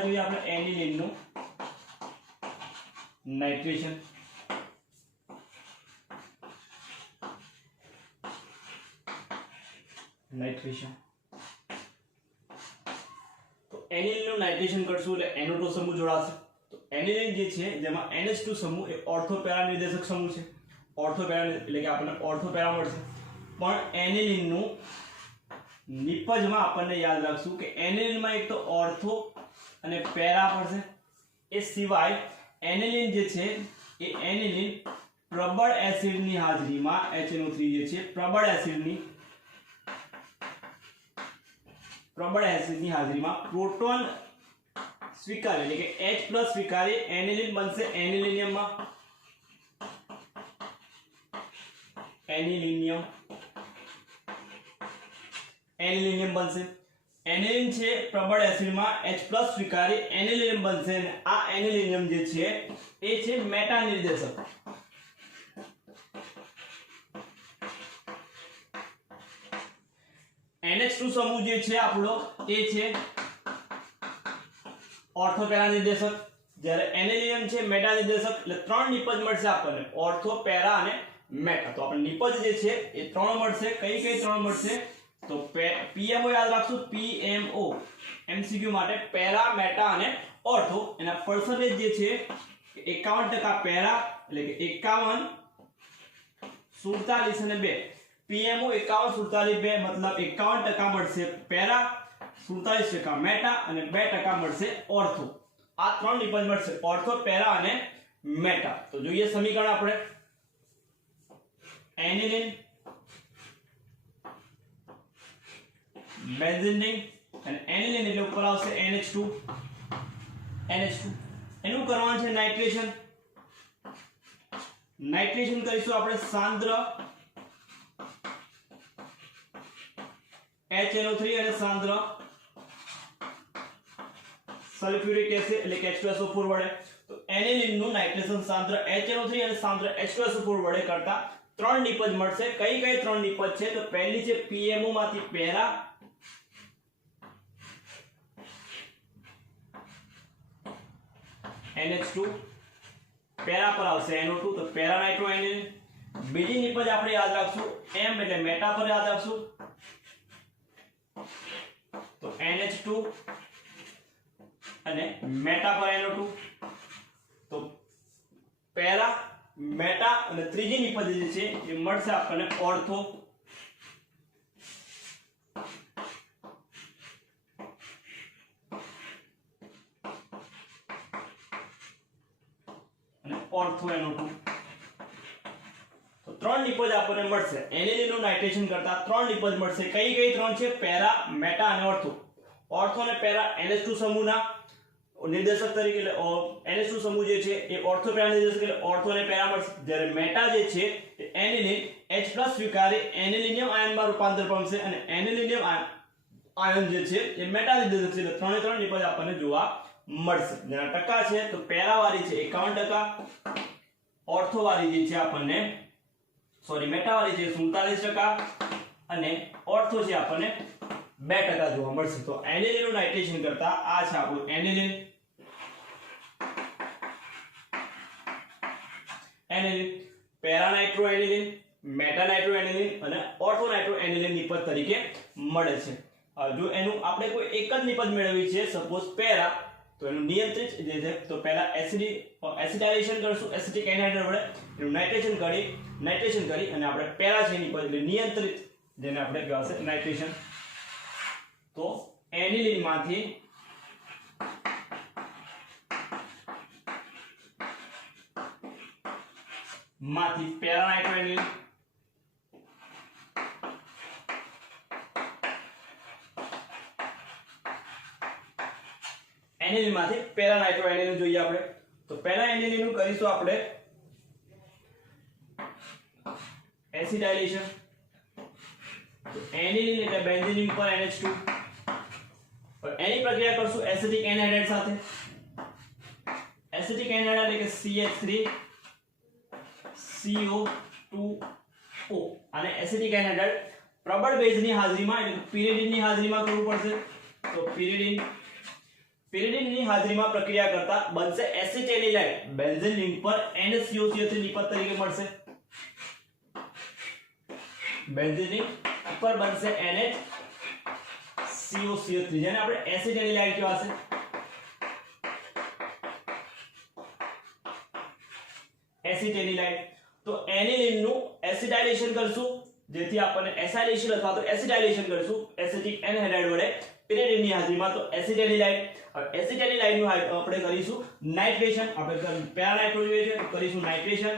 પહેલા જોઈએ આપણે એનિલીન નું નાઇટ્રેશન. તો એનિલીન નું નાઇટ્રેશન કરશું એટલે NO2 સમૂહ જોડાશે. તો એનિલીન જે છે જેમાં NH2 સમૂહ એ ઓર્થોપેરા નિર્દેશક સમૂહ છે. ઓર્થોપેરા એટલે કે આપણને ઓર્થોપેરા મળશે. પણ એનિલીન નું નિપજમાં આપણને યાદ રાખશું કે એનિલીન માં એક તો ઓર્થો અને પેરા પડશે. એ સિવાય એનિલીન જે છે એ એનિલીન પ્રબળ એસિડની હાજરીમાં HNO3 જે છે પ્રબળ એસિડની હાજરીમાં પ્રોટોન સ્વીકારે એટલે કે H+ સ્વીકારે એનિલીન બનશે. એનિલિનિયમમાં એનિલિનિયમ બનશે. એનિલીન છે પ્રબળ એસિડમાં H+ સ્વીકારી એનિલિનિયમ બનશે અને આ એનિલિનિયમ જે છે એ છે મેટા નિર્દેશક. NH2 સમૂહ જે છે આપણો એ છે ઓર્થોપેરા નિર્દેશક, જ્યારે એનિલિનિયમ છે મેટા નિર્દેશક. એટલે ત્રણ નિપજ મળશે આપણને, ઓર્થો, પેરા અને મેટા. તો આપણે નિપજ જે છે એ ત્રણ મળશે. કઈ ત્રણ મળશે? તો PMO યાદ રાખશું. PMO MCQ માટે પેરા, મેટા અને ઓર્થો. એના પર્સન્ટેજ જે છે 51% પેરા એટલે કે 51, 47 અને 2. PMO 51, 47, 2 મતલબ 51% મળશે પેરા, 47% મેટા અને 2% મળશે ઓર્થો. આ ત્રણ નિપજ મળશે, ઓર્થો, પેરા અને મેટા. તો જોઈએ સમીકરણ આપણે. એનિલીન, બેન્ઝીન અને એનિલીન એટલે ઉપર આવશે NH2. એનું કરવાનું છે નાઇટ્રેશન. નાઇટ્રેશન કરીશું આપણે સાંદ્ર HNO3 અને સાંદ્ર સલ્ફ્યુરિક એસિડ એટલે કે H2SO4 વડે. તો એનિલીન નું નાઇટ્રેશન સાંદ્ર HNO3 અને સાંદ્ર H2SO4 વડે કરતા ત્રણ નિપજ મળશે. કઈ ત્રણ નિપજ છે? તો પહેલી છે PMO માંથી પેરા, NH2, પેરા પર આવશે NO2 તો પેરા નાઇટ્રો એનિલીન. બીજી નિપજ આપણે યાદ રાખશું M એટલે મેટા પર યાદ રાખશું તો NH2 અને મેટા પર NO2. તો પેરા, મેટા અને ત્રીજી નિપજ જે છે એ મળશે આપણને ઓર્થો. Ortho NO2. તો ત્રણ નિપજ આપણને મળશે. એનિલીન નું નાઇટ્રેશન કરતા ત્રણ નિપજ મળશે. કઈ ત્રણ છે? પેરા, મેટા અને ઓર્થો. ઓર્થો અને પેરા NH2 સમૂહના નિર્દેશક તરીકે એટલે NH2 સમૂહ જે છે એ ઓર્થોપેરા નિર્દેશક એટલે ઓર્થો અને પેરા મળશે. જ્યારે મેટા જે છે એ એનિલીન H+ સ્વીકારી એનિલિનિયમ આયનમાં રૂપાંતર પામશે અને એનિલિનિયમ આયન જે છે એ મેટા નિર્દેશક છે. એટલે ત્રણ નિપજ આપણને જોવા મળશે. જેના ટકા છે તો પેરા વાળી છે 51%, ઓર્થો વાળી જે છે આપણને મેટા વાળી છે 47% અને ઓર્થો છે આપણને 2% જોવા મળશે. તો એનિલીન નું નાઇટ્રેશન કરતા આ છે આપણું એનિલીન, પેરા નાઇટ્રો એનિલીન, મેટા નાઇટ્રો એનિલીન અને ઓર્થો નાઇટ્રો એનિલીન નિપજ તરીકે મળે છે. જો એનું આપણે કોઈ એક જ નિપજ મેળવી છે સપોઝ પેરા, તો એનું નિયંત્રિત જે છે તો પહેલા એસિડાઇઝેશન કરશું એસિટિક એનહાઇડ્રેટ વડે. એનું નાઇટ્રેશન કરી અને આપણે પેરા છે નિપજ એટલે નિયંત્રિત જેને આપણે કહેવાશે નાઇટ્રેશન. તો એનિલીન માંથી પેરા નાઇટ્રો એનિલીન, એનિલીન માંથી પેરા નાઇટ્રો એનિલીન જોઈએ આપણે. તો પેરા એનિલીન નું કરીશું આપણે એસિડાઇલેશન. તો એનિલીન એટલે બેન્ઝીન ઉપર NH2 और એની પ્રક્રિયા કરશું એસિટિક એનહાઇડ્રેટ સાથે. એસિટિક એનહાઇડ્રેટ એટલે કે CH3CO2O અને એસિટિક એનહાઇડ્રેટ પ્રબળ બેઝની હાજરીમાં એટલે કે પિરિડીનની હાજરીમાં કરવું પડશે. તો પિરિડીન પેરિડીનની હાજરીમાં પ્રક્રિયા કરતા બનશે એસિટેનિલાઇડ, બેન્ઝીન રિંગ પર NaCO3 નિપજ તરીકે મળશે. બેન્ઝીન રિંગ ઉપર બનશે NaCO3 જેને આપણે એસિટેનિલાઇડ કહેવાશે. એસિટેનિલાઇડ. તો એનિલિન નું એસિટાઇલેશન કરશું જેથી આપણને એસાઇલેશન અથવા તો એસિટાઇલેશન કરશું એસિટિક એનહાઇડ્રાઇડ વડે પેરિડીનની હાજરીમાં. તો એસિટેનિલાઇડ. હવે એસિટેનિલાઇડ નું આપણે કરીશું નાઇટ્રેશન. આપણે પેરા નાઇટ્રો જોઈએ છે તો કરીશું નાઇટ્રેશન.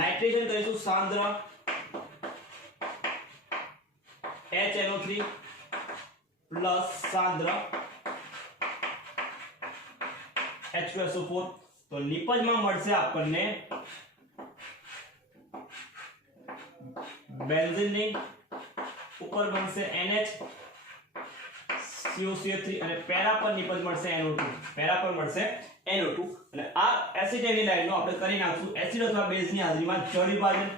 નાઇટ્રેશન કરીશું સાંદ્ર HNO3 પ્લસ સાંદ્ર H2SO4. તો નિપજમાં મળશે આપણને બેન્ઝીન રિંગ ઉપર બનશે NaCO3 અને પેરા પર નિપજ મળશે NO2. પેરા પર મળશે NO2 અને આ એસિટેનિલાઇડ નો આપણે કરી નાખશું એસિડ અથવા બેઝની હાજરીમાં જળ વિભાજન.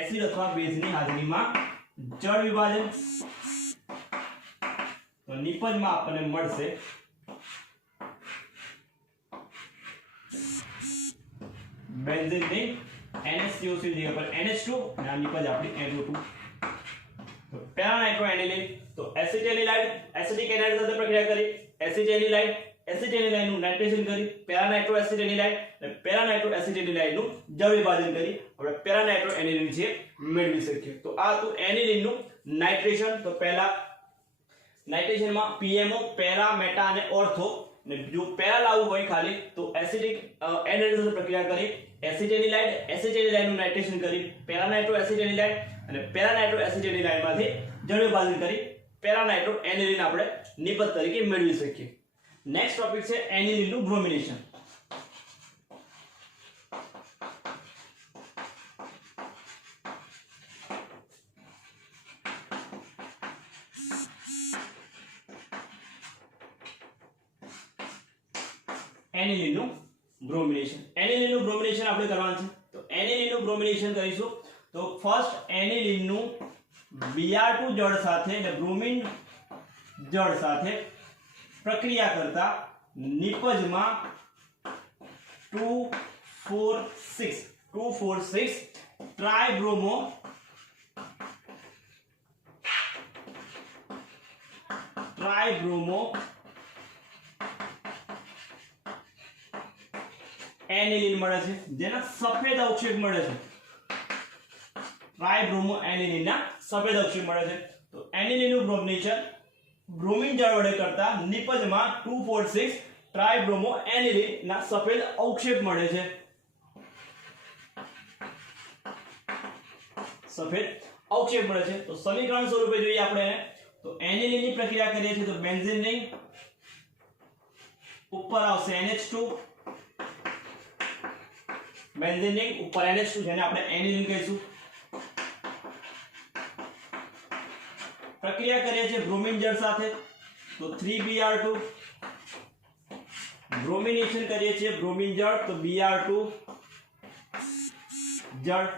એસિડ અથવા બેઝની હાજરીમાં જળ વિભાજન. તો નિપજમાં આપણને મળશે બેન્ઝીન રિંગ NaCO3 જગ્યા પર NH2 અને આ નિપજ આપણી NO2. તો પેરા નાઇટ્રો એનિલિન. તો એસિટેનિલાઇડ એસિટિક એનહાઇડ્રાઇડ સાથે પ્રક્રિયા કરી એસિટેનિલાઇડ, એસિટેનિલાઇડ નું નાઇટ્રેશન કરી પેરા નાઇટ્રો એસિટેનિલાઇડ અને પેરા નાઇટ્રો એસિટેનિલાઇડ નું જળ વિભાજન કરી આપણે પેરા નાઇટ્રો એનિલિન જે મેળવી શકીએ. તો આ તો એનિલિન નું નાઇટ્રેશન. તો પહેલા નાઇટ્રેશનમાં PMO, પેરા, મેટા અને ઓર્થો. ને જો પેરા લાવવું હોય ખાલી તો એસિટિક એનહાઇડ્રાઇડ સાથે પ્રક્રિયા કરી એસિટેનિલાઇડ, એસિટેનિલાઇડ નું નાઇટ્રેશન કરી પેરા નાઇટ્રો એસિટેનિલાઇડ અને પેરા નાઇટ્રો એસિટેનિલાઇડ માંથી જળ વિભાજન કરી પેરા નાઇટ્રો એનિલિન આપણે નિપજ તરીકે મેળવી શકીએ. નેક્સ્ટ ટોપિક છે એનિલિન નું બ્રોમિનેશન. એનિલિન નું બ્રોમિનેશન. એનિલિન નું બ્રોમિનેશન આપણે કરવાનું છે. તો એનિલિન નું બ્રોમિનેશન કરીશું. તો ફર્સ્ટ એનિલિન નું Br2 જળ સાથે એટલે બ્રોમિન જળ સાથે પ્રક્રિયા કરતા નિપજમાં 246 ટ્રાઇબ્રોમો એનિલિન મળે છે જેના સફેદ અવક્ષેપ મળે છે. ટ્રાઇબ્રોમો એનિલિન ના સફેદ અવક્ષેપ મળે છે. તો એનિલિન નું બ્રોમિનેશન બ્રોમિન જળ વડે કરતા નિપજમાં 246 ટ્રાઇબ્રોમો એનિલિન ના સફેદ અવક્ષેપ મળે છે. સફેદ અવક્ષેપ મળે છે. તો સમીકરણ સ્વરૂપે જોઈએ આપણે તો એનિલિન ની પ્રક્રિયા કરીએ છીએ તો બેન્ઝીન રિંગ ઉપર આવશે NH2, બેન્ઝીન રિંગ ઉપર NH2 જેને આપણે એનિલિન કહીશું. પ્રક્રિયા કરીએ છીએ બ્રોમિન જળ સાથે તો 3Br2, બ્રોમિનેશન કરીએ છીએ બ્રોમિન જળ તો Br2 જળ.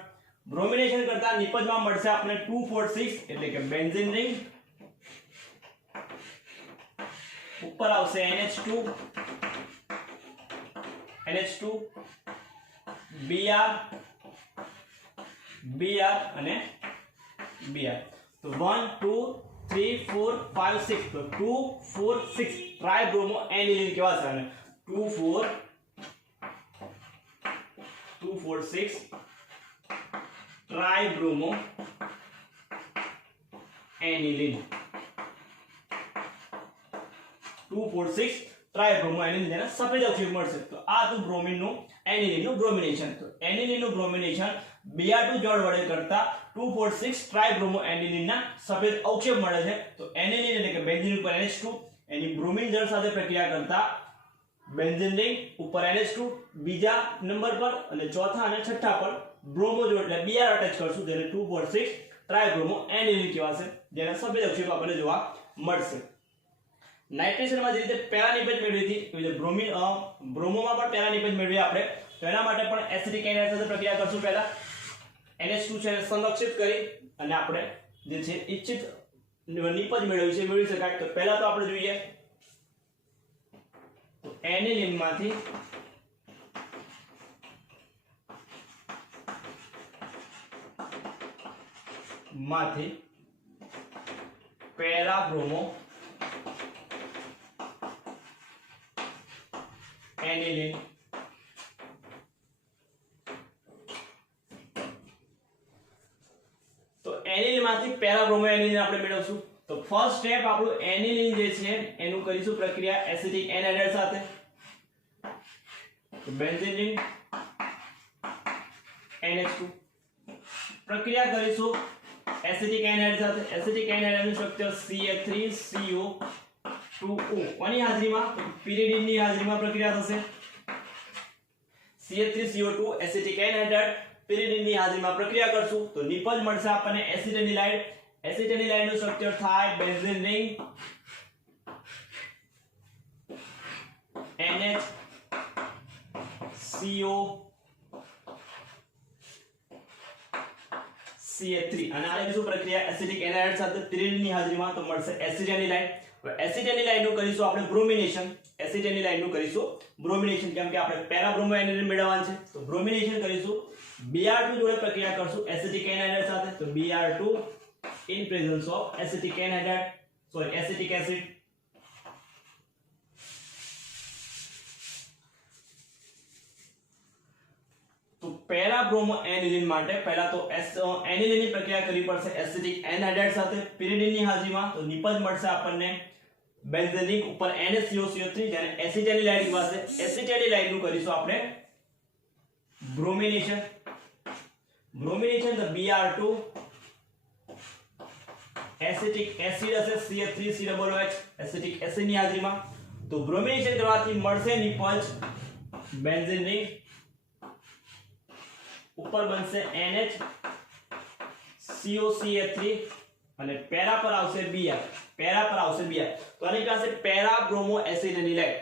બ્રોમિનેશન કરતા નિપજમાં મળશે આપણે 246 એટલે કે બેન્ઝીન રિંગ ઉપર આવશે NH2 Br અને Br. તો 1 2 3 4 5 6 તો 2 4 6 ટ્રાઇબ્રોમો એનિલિન કહેવાશે અને 2 4 6 ટ્રાઇબ્રોમો એનિલિન. 246 ટ્રાઇબ્રોમો એનિલિન જેને સફેદ અવક્ષેપ મળશે. તો આ તો બ્રોમિન નું એનિલિન નું બ્રોમિનેશન. તો એનિલિન નું બ્રોમિનેશન Br2 જળ વડે કરતા 246 ટ્રાઇબ્રોમો એનિલિન ના સફેદ અવક્ષેપ મળે છે. તો એનિલિન એટલે કે બેન્ઝીન ઉપર NH2 એની બ્રોમિન જળ સાથે પ્રક્રિયા કરતા બેન્ઝીન રિંગ ઉપર NH2 બીજા નંબર પર અને ચોથા અને છઠ્ઠા પર બ્રોમો જોડ એટલે Br અટેચ કરશું જેને 246 ટ્રાઇબ્રોમો એનિલિન કહેવાશે જેના સફેદ અવક્ષેપ આપણને જોવા મળશે. નાઇટ્રેશનમાં જે રીતે પેરા નિપજ મેળવી હતી એ રીતે બ્રોમોમાં પણ પેરા નિપજ મેળવી આપણે. તો એના માટે પણ એસિડિક એનહાઇડ્રાઇડ સાથે પ્રક્રિયા કરશું. પહેલા NH2 છે સંરક્ષિત કરી અને આપણે જે છે ઇચ્છિત નિપજ મેળવી શકાય. તો પહેલા તો આપણે જોઈએ તો એનિલિન માંથી પેરાબ્રોમો એનિલિન તો એનિલિન માંથી પેરાબ્રોમો એનિલિન આપણે મેળવશું. તો ફર્સ્ટ સ્ટેપ આપણું એનિલિન જે છે એનું કરીશું પ્રક્રિયા એસિટિક એનહાઇડ્રાઇડ સાથે. તો બેન્ઝીન રિંગ NH2 પ્રક્રિયા કરીશું એસિટિક એનહાઇડ્રાઇડ સાથે. એસિટિક એનહાઇડ્રાઇડનું સ્ટ્રક્ચર CH3CO2O કોની હાજરીમાં? પિરિડિનની હાજરીમાં પ્રક્રિયા થશે. CH3CO2 એસિટિક એનહાઇડ્રાઇડ પિરિડિનની હાજરીમાં પ્રક્રિયા કરશું તો નિપજ મળશે આપણને એસિટેનિલાઇડ. એસિટેનિલાઇડનું સ્ટ્રક્ચર થાય બેન્ઝીન રિંગ NHCO અને આ લઈશું પ્રક્રિયા એસિટિક એનહાઇડ્રાઇડ સાથે પિરિડિનની હાજરીમાં તો મળશે એસિટેનિલાઇડ. તો એસિટેનિલાઇડનું કરીશું આપણે બ્રોમિનેશન. એસિટેનિલાઇડનું કરીશું બ્રોમિનેશન કેમ કે આપણે પેરાબ્રોમો એનિલિન મેળવવાનું છે. તો બ્રોમિનેશન કરીશું Br2 જોડે પ્રક્રિયા કરશું એસિટિક એનહાઇડ્રાઇડ સાથે. તો Br2 in presence of acetic acid. તો પેરાબ્રોમો એનિલિન માટે પહેલા તો એનિલિનની પ્રક્રિયા કરવી પડશે એસિટિક એનહાઇડ્રાઇડ સાથે પિરિડિનની હાજરીમાં. તો નિપજ મળશે આપણને બેન્ઝીન રિંગ ઉપર NHCO3 જેને એસિટેનિલાઇડ પાસે એસિટેનિલાઇડનું કરીશું આપણે બ્રોમિનેશન. તો Br2 એસિટિક એસિડ હશે CH3COOH એસિટિક એસિડની હાજરીમાં. તો બ્રોમિનેશન કરવાથી મળશે નિપજ બેન્ઝીન રિંગ ઉપર બનશે NHCOCH3 અને પેરા પર આવશે Br. તો આની પાસે પેરાબ્રોમો એસિટેનિલાઇડ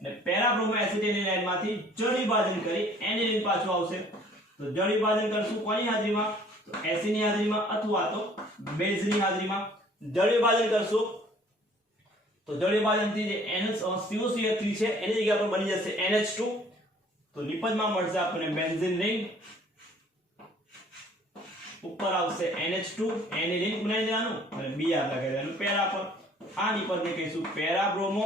અને પેરાબ્રોમો એસિટેનિલાઇડ માંથી જળ વિભાજન કરી એનિલિન પાછું આવશે. તો જળ વિભાજન કરશું કોની હાજરીમાં? તો એસિડ ની હાજરીમાં અથવા તો બેઝ ની હાજરીમાં જળ વિભાજન કરશું. તો જળ વિભાજનથી જે NHCOCH3 છે એની જગ્યા પર બની જશે NH2. તો નિપજમાં મળશે આપણને બેન્ઝીન રિંગ ઉપર આવશે NH2 એનિલિન બનાવી દેવાનું અને Br લગાવી દેવાનું પેરા પર. આ નિપજને કહીશું પેરાબ્રોમો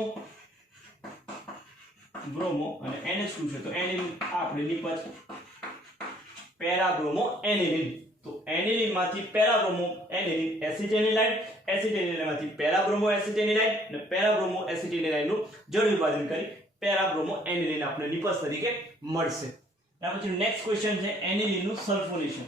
અને NH2 છે તો એનિલિન આપણે નિપજ પેરાબ્રોમો એનિલિન. તો એનિલિન માંથી પેરાબ્રોમો એનિલિન એસિટેનિલાઇડ માંથી પેરાબ્રોમો એસિટેનિલાઇડ અને પેરાબ્રોમો એસિટેનિલાઇડ નું જળ વિભાજન કરી પેરાબ્રોમો એનિલિન આપણે નિપજ તરીકે મળશે. ત્યાર પછી નેક્સ્ટ ક્વેશ્ચન છે એનિલિન નું સલ્ફોનેશન.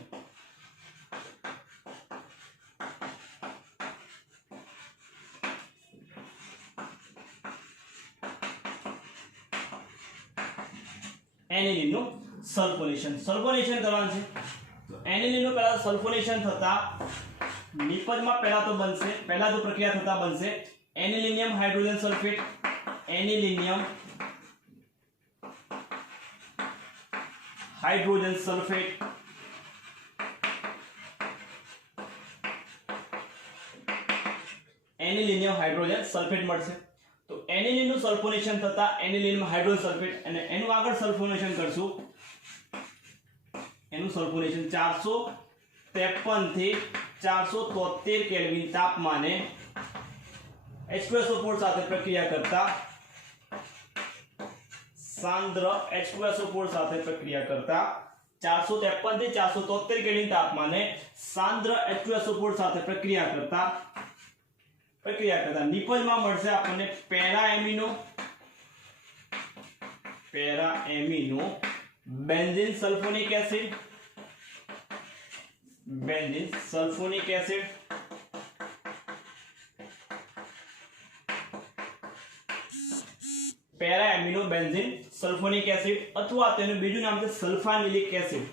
એનિલિન નું સલ્ફોનેશન કરવાનું છે. તો એનિલિન નું પહેલા સલ્ફોનેશન થતા નિપજમાં પહેલા તો પ્રક્રિયા થતા બનશે anilinium hydrogen sulphate. Anilinium hydrogen sulphate મળશે. તો એનિલિન નું સલ્ફોનેશન થતા એનિલિનિયમ હાઇડ્રોજન સલ્ફેટ અને એનું આગળ સલ્ફોનેશન કરશું. એનું સલ્ફોનેશન 453 થી 473 કેલ્વિન તાપમાને H2SO4 સાથે પ્રક્રિયા કરતા સાંદ્ર H2SO4 સાથે પ્રક્રિયા કરતા 453 થી 473 કેલ્વિન તાપમાને સાંદ્ર H2SO4 સાથે પ્રક્રિયા કરતા નિપજમાં મળશે આપણને para amino benzene sulphonic acid para amino benzene sulphonic acid અથવા તેનું બીજું નામ છે સલ્ફાનિલિક એસિડ.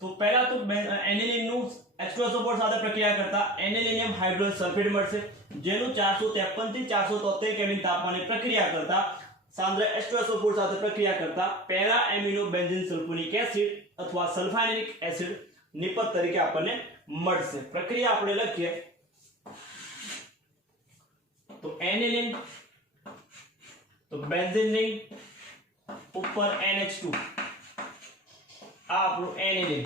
તો પહેલા તો એનિલિન નું H2SO4 સાથે પ્રક્રિયા કરતા એનિલિનિયમ હાઇડ્રોજન સલ્ફેટ મળશે જેનું 453 થી 473 કેલ્વિન તાપમાને પ્રક્રિયા કરતા સાંદ્ર H2SO4 સાથે પ્રક્રિયા કરતા para amino benzene sulphonic acid અથવા સલ્ફાનિલિક એસિડ નિપજ તરીકે આપણને મળશે. પ્રક્રિયા આપણે લખીએ તો એનિલિન તો બેન્ઝીન રિંગ ઉપર NH2 આ આપણું એનિલિન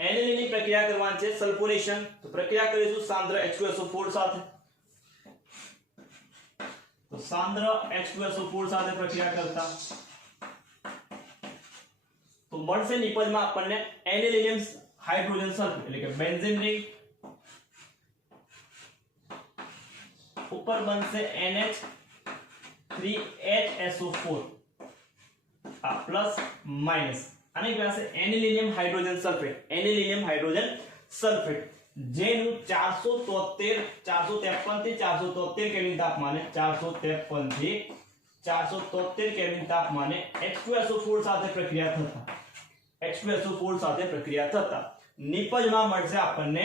એનિલિનની પ્રક્રિયા કરવાની છે સલ્ફોનેશન. તો પ્રક્રિયા કરીશું સાંદ્ર H2SO4 સાથે. તો સાંદ્ર H2SO4 સાથે પ્રક્રિયા કરતા તો મળશે નિપજમાં આપણને એનિલિનિયમ હાઇડ્રોજન સલ્ફેટ એટલે કે બેન્ઝીન રિંગ ઉપર બનશે NH3HSO4 આ પ્લસ માઈનસ આની પાસે એનિલિનિયમ હાઇડ્રોજન સલ્ફેટ જેનું 453 થી 473 કેલ્વિન તાપમાને 453 થી 473 કેલ્વિન તાપમાને H2SO4 સાથે પ્રક્રિયા થતા નિપજમાં મળશે આપણને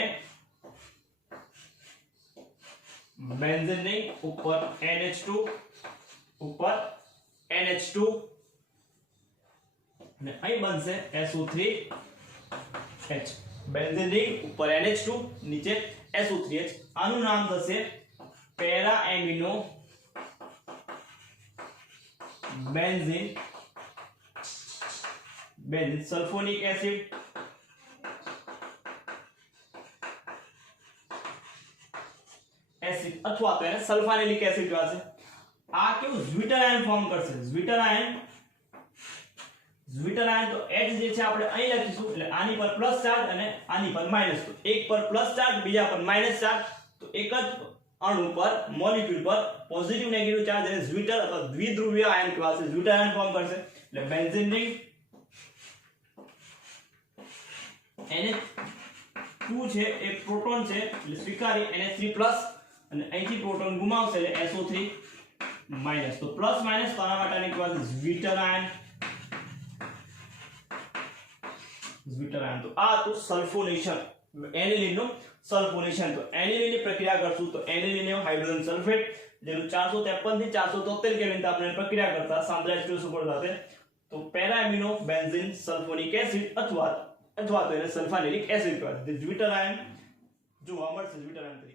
બેન્ઝીન રિંગ ઉપર NH2 અને અહીં બનશે SO3H. બેન્ઝીન રિંગ ઉપર NH2 નીચે SO3H. આનું નામ થશે para amino benzene sulphonic acid અથવા તો એને સલ્ફાનિલિક એસિડ કહેવાશે. આ કેવું ઝ્વિટર આયન ફોર્મ કરશે. ઝ્વિટર આયન તો H જે છે આપણે અહીં લખીશું એટલે આની પર પ્લસ ચાર્જ અને આની પર માઈનસ. તો એક પર પ્લસ ચાર્જ બીજા પર માઈનસ ચાર્જ તો એક જ અણુ પર મોલેક્યુલ પર પોઝિટિવ નેગેટિવ ચાર્જ અને ઝ્વિટર અથવા દ્વિધ્રુવીય આયન કહેવાશે. ઝ્વિટર આયન ફોર્મ કરશે એટલે બેન્ઝીન રિંગ NH2 છે એ પ્રોટોન છે એટલે સ્વીકારી NH3+ અને અહીંથી પ્રોટોન ગુમાવશે એટલે SO3 માઈનસ. તો પ્લસ માઈનસ તો આના માટેની કહેવાશે ઝ્વિટર આયન. તો આ તો સલ્ફોનેશન એનિલિનનું સલ્ફોનેશન. તો એનિલિનની પ્રક્રિયા કરશું તો એનિલિનિયમ હાઇડ્રોજન સલ્ફેટ જેનું 453 થી 473 કેલ્વિન તાપમાને પ્રક્રિયા કરતા સાંદ્ર H2SO4 સાથે તો para amino benzene sulphonic acid અથવા તો એને સલ્ફાનિલિક એસિડ કહેવાય. ઝ્વિટર આયન જોવા મળશે ઝ્વિટર આયન તરીકે.